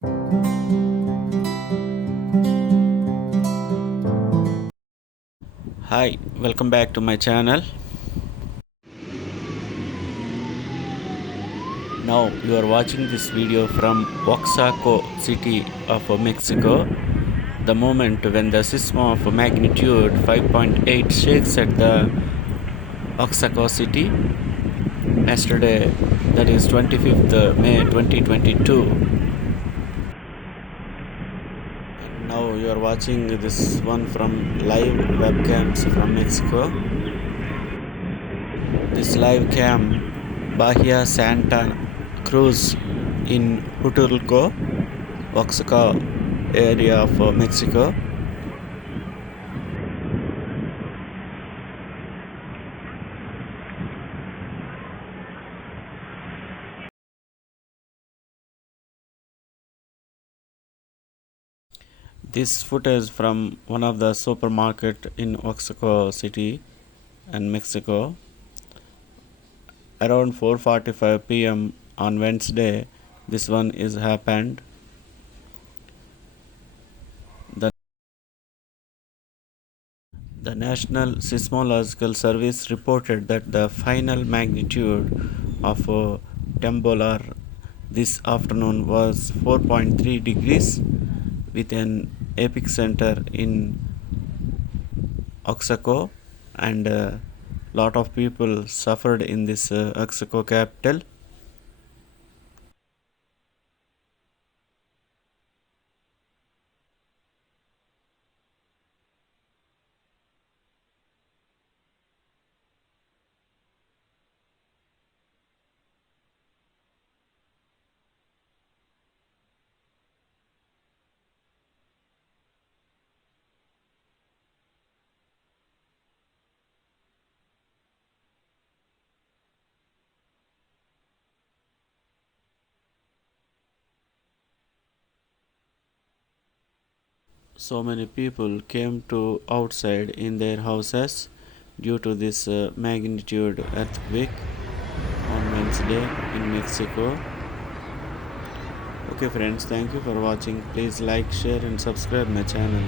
Hi, welcome back to my channel. Now you are watching this video from Oaxaca city of Mexico. The moment when the seism of magnitude 5.8 shakes at the Oaxaca city yesterday, that is 25th May 2022. And now you are watching this one from live webcams from Mexico. This live cam Bahia Santa Cruz in Huatulco, Oaxaca area of Mexico. This footage from one of the supermarket in Oaxaca city and Mexico. Around 4:45 p.m. on Wednesday, this one is happened. The National Seismological Service reported that the final magnitude of temporal this afternoon was 4.3 degrees with an epicenter in Oaxaca, and a lot of people suffered in this Oaxaca capital. So many people came to outside in their houses due to this magnitude earthquake on Wednesday in Mexico. Okay friends, thank you for watching. Please like, share and subscribe my channel.